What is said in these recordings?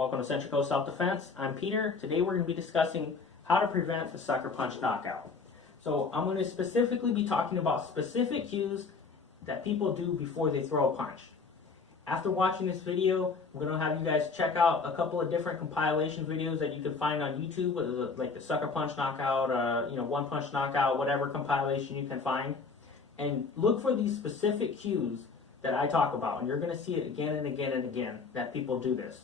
Welcome to Central Coast Self-Defense. I'm Peter. Today we're going to be discussing how to prevent the sucker punch knockout. So I'm going to specifically be talking about specific cues that people do before they throw a punch. After watching this video, I'm going to have you guys check out a couple of different compilation videos that you can find on YouTube, like the sucker punch knockout, one punch knockout, whatever compilation you can find. And look for these specific cues that I talk about, and you're going to see it again and again and again that people do this.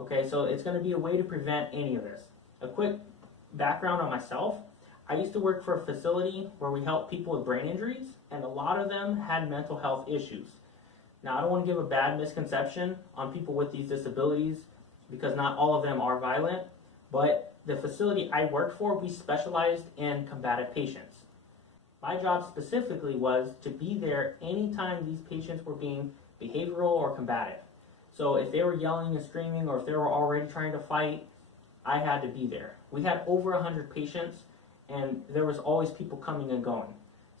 Okay, so it's going to be a way to prevent any of this. A quick background on myself. I used to work for a facility where we helped people with brain injuries, and a lot of them had mental health issues. Now, I don't want to give a bad misconception on people with these disabilities because not all of them are violent, but the facility I worked for, we specialized in combative patients. My job specifically was to be there anytime these patients were being behavioral or combative. So if they were yelling and screaming or if they were already trying to fight, I had to be there. We had over 100 patients and there was always people coming and going.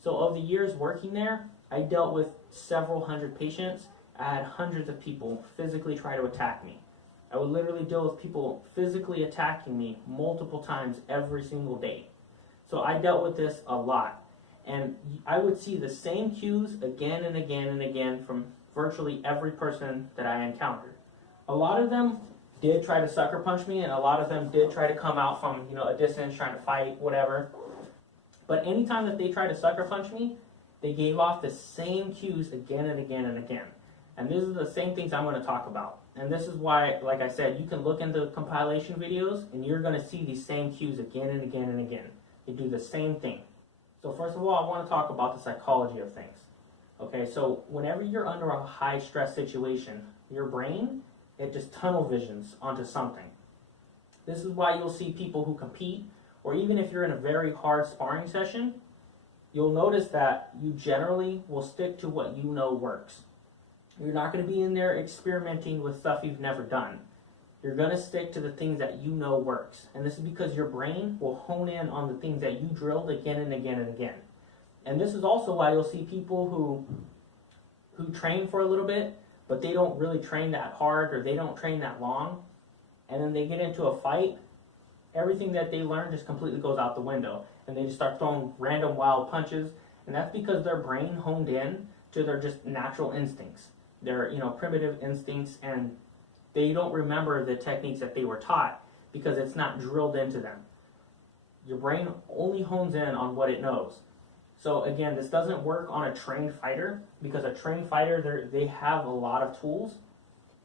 So of the years working there, I dealt with several hundred patients. I had hundreds of people physically try to attack me. I would literally deal with people physically attacking me multiple times every single day. So I dealt with this a lot. And I would see the same cues again and again and again from virtually every person that I encountered. A lot of them did try to sucker punch me, and a lot of them did try to come out from a distance, trying to fight, whatever. But anytime that they tried to sucker punch me, they gave off the same cues again and again and again. And these are the same things I'm going to talk about. And this is why, like I said, you can look into compilation videos, and you're going to see these same cues again and again and again. They do the same thing. So first of all, I want to talk about the psychology of things. Okay, so whenever you're under a high stress situation, your brain, it just tunnel visions onto something. This is why you'll see people who compete, or even if you're in a very hard sparring session, you'll notice that you generally will stick to what you know works. You're not going to be in there experimenting with stuff you've never done. You're going to stick to the things that you know works. And this is because your brain will hone in on the things that you drilled again and again and again. And this is also why you'll see people who train for a little bit, but they don't really train that hard or they don't train that long. And then they get into a fight, everything that they learned just completely goes out the window. And they just start throwing random wild punches. And that's because their brain honed in to their just natural instincts. Their primitive instincts, and they don't remember the techniques that they were taught because it's not drilled into them. Your brain only hones in on what it knows. So again, this doesn't work on a trained fighter because a trained fighter, they have a lot of tools,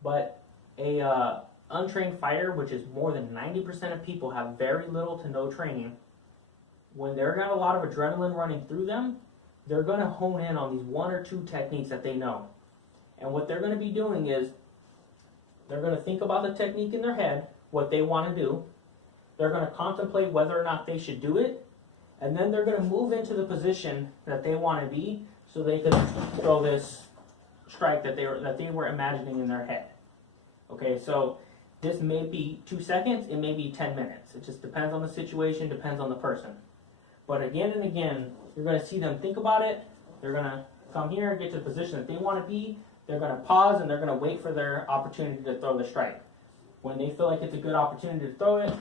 but a untrained fighter, which is more than 90% of people have very little to no training, when they've got a lot of adrenaline running through them, they're going to hone in on these one or two techniques that they know. And what they're going to be doing is they're going to think about the technique in their head, what they want to do. They're going to contemplate whether or not they should do it. And then they're going to move into the position that they want to be so they can throw this strike that they were imagining in their head. Okay, so this may be 2 seconds, it may be 10 minutes. It just depends on the situation, depends on the person. But again and again, you're going to see them think about it. They're going to come here, get to the position that they want to be. They're going to pause and they're going to wait for their opportunity to throw the strike. When they feel like it's a good opportunity to throw it,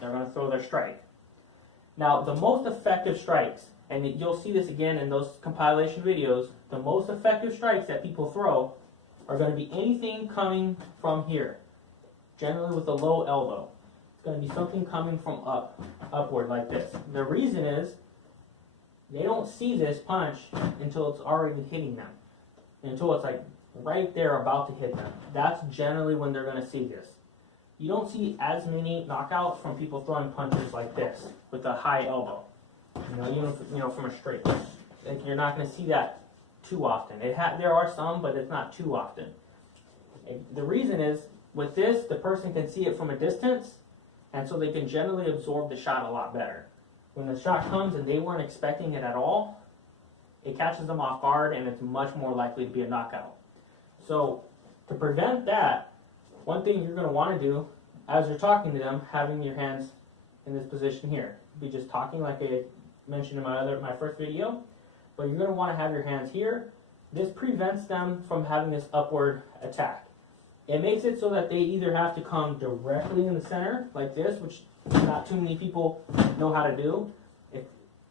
they're going to throw their strike. Now, the most effective strikes, and you'll see this again in those compilation videos, the most effective strikes that people throw are going to be anything coming from here, generally with a low elbow. It's going to be something coming from upward like this. The reason is they don't see this punch until it's already hitting them, until it's like right there about to hit them. That's generally when they're going to see this. You don't see as many knockouts from people throwing punches like this with a high elbow. Even from a straight. Like, you're not going to see that too often. There are some, but it's not too often. The reason is with this, the person can see it from a distance, and so they can generally absorb the shot a lot better. When the shot comes and they weren't expecting it at all, it catches them off guard, and it's much more likely to be a knockout. So to prevent that, one thing you're going to want to do as you're talking to them, having your hands in this position here. Be just talking like I mentioned in my first video, but you're going to want to have your hands here. This prevents them from having this upward attack. It makes it so that they either have to come directly in the center like this, which not too many people know how to do.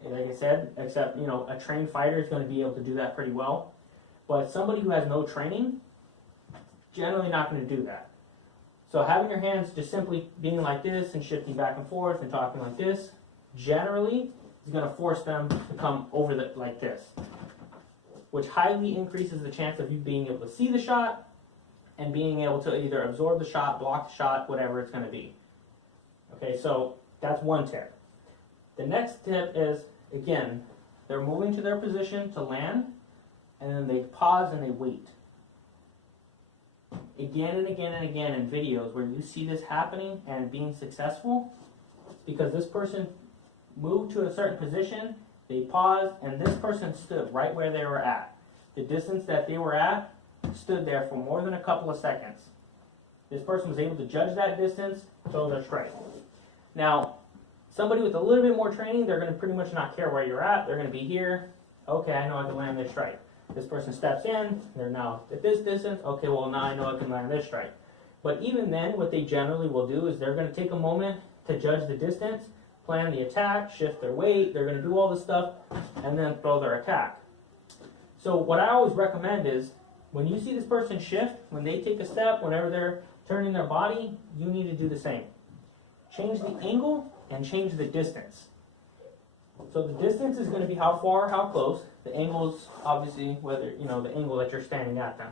Like I said, except a trained fighter is going to be able to do that pretty well. But somebody who has no training, generally not going to do that. So having your hands just simply being like this and shifting back and forth and talking like this, generally is going to force them to come over like this, which highly increases the chance of you being able to see the shot and being able to either absorb the shot, block the shot, whatever it's going to be. Okay, so that's one tip. The next tip is, again, they're moving to their position to land, and then they pause and they wait. Again and again and again in videos where you see this happening and being successful, because this person moved to a certain position, they paused, and this person stood right where they were at. The distance that they were at stood there for more than a couple of seconds. This person was able to judge that distance, throw their strike. Now, somebody with a little bit more training, they're going to pretty much not care where you're at. They're going to be here. Okay, I know I can land this strike. This person steps in, they're now at this distance. Okay, well now I know I can land this strike. But even then, what they generally will do is they're going to take a moment to judge the distance, plan the attack, shift their weight. They're going to do all this stuff, and then throw their attack. So what I always recommend is, when you see this person shift, when they take a step, whenever they're turning their body, you need to do the same. Change the angle and change the distance. So the distance is going to be how far, how close. The angle is obviously whether, the angle that you're standing at them.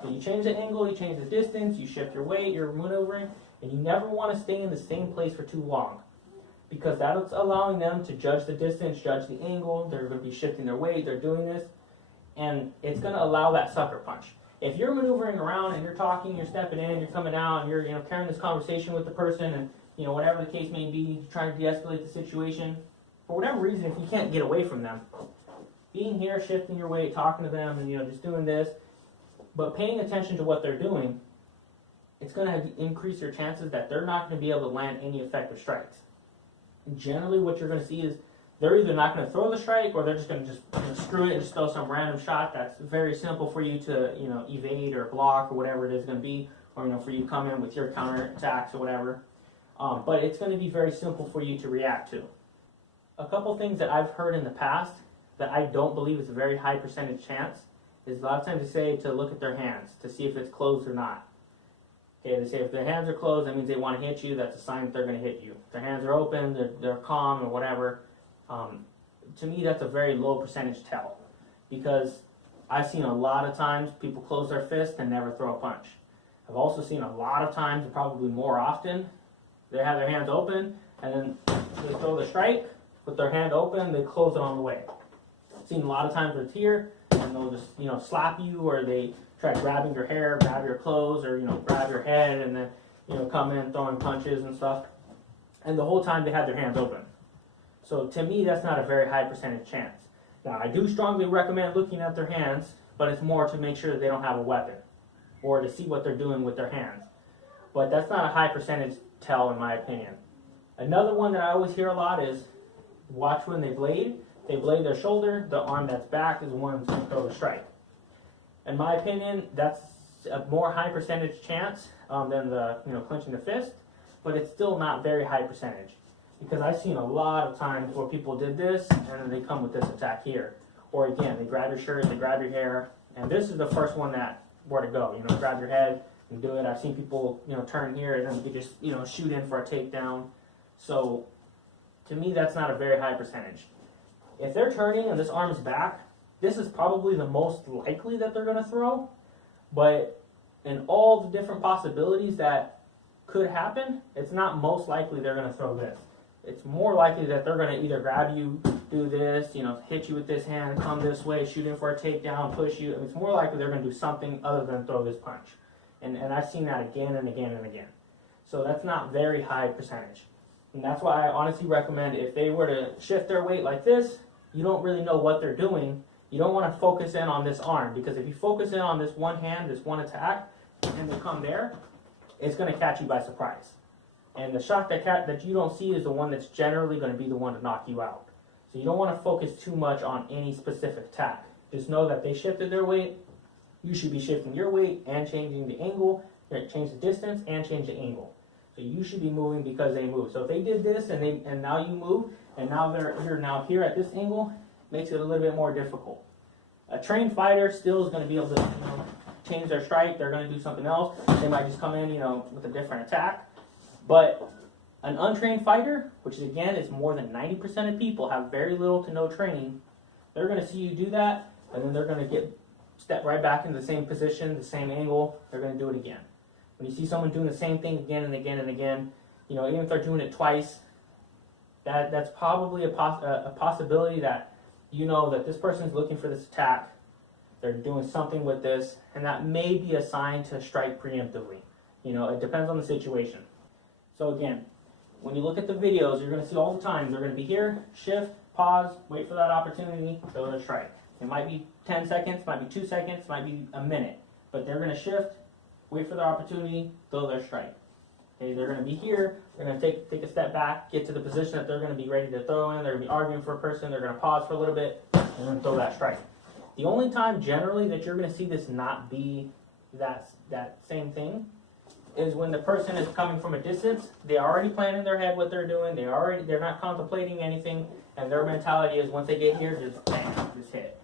So you change the angle, you change the distance, you shift your weight, you're maneuvering, and you never want to stay in the same place for too long, because that's allowing them to judge the distance, judge the angle. They're going to be shifting their weight, they're doing this, and it's going to allow that sucker punch. If you're maneuvering around and you're talking, you're stepping in, you're coming out, and you're carrying this conversation with the person, and whatever the case may be, trying to de-escalate the situation, for whatever reason, if you can't get away from them, being here, shifting your weight, talking to them, and just doing this, but paying attention to what they're doing, it's going to increase your chances that they're not going to be able to land any effective strikes. And generally, what you're going to see is they're either not going to throw the strike, or they're just going to just screw it and just throw some random shot that's very simple for you to evade or block or whatever it is going to be, or for you to come in with your counter attacks or whatever. But it's going to be very simple for you to react to. A couple things that I've heard in the past that I don't believe is a very high percentage chance is a lot of times they say to look at their hands to see if it's closed or not. Okay, they say if their hands are closed, that means they want to hit you. That's a sign that they're going to hit you. If their hands are open, they're calm or whatever. To me, that's a very low percentage tell, because I've seen a lot of times people close their fist and never throw a punch. I've also seen a lot of times, and probably more often, they have their hands open and then they throw the strike with their hand open, they close it on the way. I've seen a lot of times where it's here, and they'll just slap you, or they try grabbing your hair, grab your clothes, or grab your head, and then come in throwing punches and stuff. And the whole time they have their hands open. So to me, that's not a very high percentage chance. Now, I do strongly recommend looking at their hands, but it's more to make sure that they don't have a weapon, or to see what they're doing with their hands. But that's not a high percentage tell, in my opinion. Another one that I always hear a lot is, watch when they blade. They blade their shoulder, the arm that's back is the one that's going to throw the strike. In my opinion, that's a more high percentage chance than the clenching the fist, but it's still not very high percentage, because I've seen a lot of times where people did this and then they come with this attack here. Or again, they grab your shirt, they grab your hair, and this is the first one that where to go. Grab your head and do it. I've seen people turn here and then you just shoot in for a takedown. So to me, that's not a very high percentage. If they're turning and this arm is back, this is probably the most likely that they're going to throw. But in all the different possibilities that could happen, it's not most likely they're going to throw this. It's more likely that they're going to either grab you, do this, hit you with this hand, come this way, shoot in for a takedown, push you. It's more likely they're going to do something other than throw this punch. And I've seen that again and again and again. So that's not very high percentage. And that's why I honestly recommend, if they were to shift their weight like this, you don't really know what they're doing. You don't want to focus in on this arm, because if you focus in on this one hand, this one attack, and they come there, it's going to catch you by surprise. And the shot that you don't see is the one that's generally going to be the one to knock you out. So you don't want to focus too much on any specific attack. Just know that they shifted their weight. You should be shifting your weight and changing the angle change the distance and change the angle. So you should be moving because they move. So if they did this and now you move, and now you're now here at this angle, makes it a little bit more difficult. A trained fighter still is going to be able to change their strike. They're going to do something else. They might just come in with a different attack. But an untrained fighter, which is, again, is more than 90% of people have very little to no training, they're going to see you do that, and then they're going to step right back into the same position, the same angle. They're going to do it again. When you see someone doing the same thing again and again and again, even if they're doing it twice, that's probably a possibility that that this person's looking for this attack. They're doing something with this, and that may be a sign to strike preemptively. It depends on the situation. So again, when you look at the videos, you're going to see all the time, they're going to be here, shift, pause, wait for that opportunity, throw their strike. It might be 10 seconds, might be 2 seconds, might be a minute, but they're going to shift, wait for their opportunity, throw their strike. Okay, they're going to be here, they're going to take a step back, get to the position that they're going to be ready to throw in, they're going to be arguing for a person, they're going to pause for a little bit, and then throw that strike. The only time generally that you're going to see this not be that same thing is when the person is coming from a distance. They already plan in their head what they're doing, they're not contemplating anything, and their mentality is once they get here, just bam, just hit.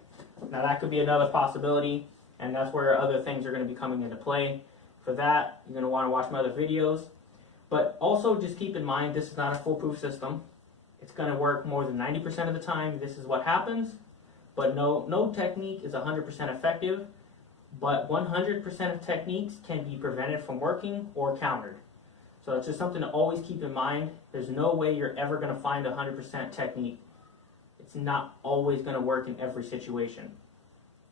Now that could be another possibility, and that's where other things are going to be coming into play. For that, you're going to want to watch my other videos. But also just keep in mind, this is not a foolproof system. It's going to work more than 90% of the time. This is what happens. But no technique is 100% effective. But 100% of techniques can be prevented from working or countered. So it's just something to always keep in mind. There's no way you're ever going to find 100% technique. It's not always going to work in every situation.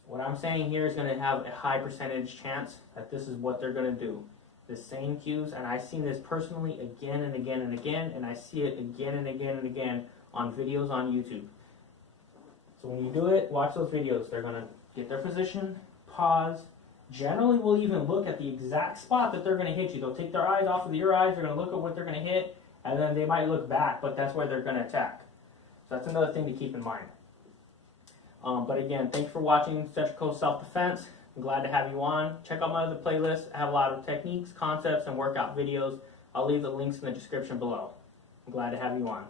What I'm saying here is going to have a high percentage chance that this is what they're going to do. The same cues, and I've seen this personally again and again and again, and I see it again and again and again on videos on YouTube. So when you do it, watch those videos. They're going to get their position, pause. Generally, we'll even look at the exact spot that they're going to hit you. They'll take their eyes off of your eyes, they're going to look at what they're going to hit, and then they might look back, but that's where they're going to attack. So that's another thing to keep in mind. But again, thanks for watching Central Coast Self-Defense. I'm glad to have you on. Check out my other playlists. I have a lot of techniques, concepts, and workout videos. I'll leave the links in the description below. I'm glad to have you on.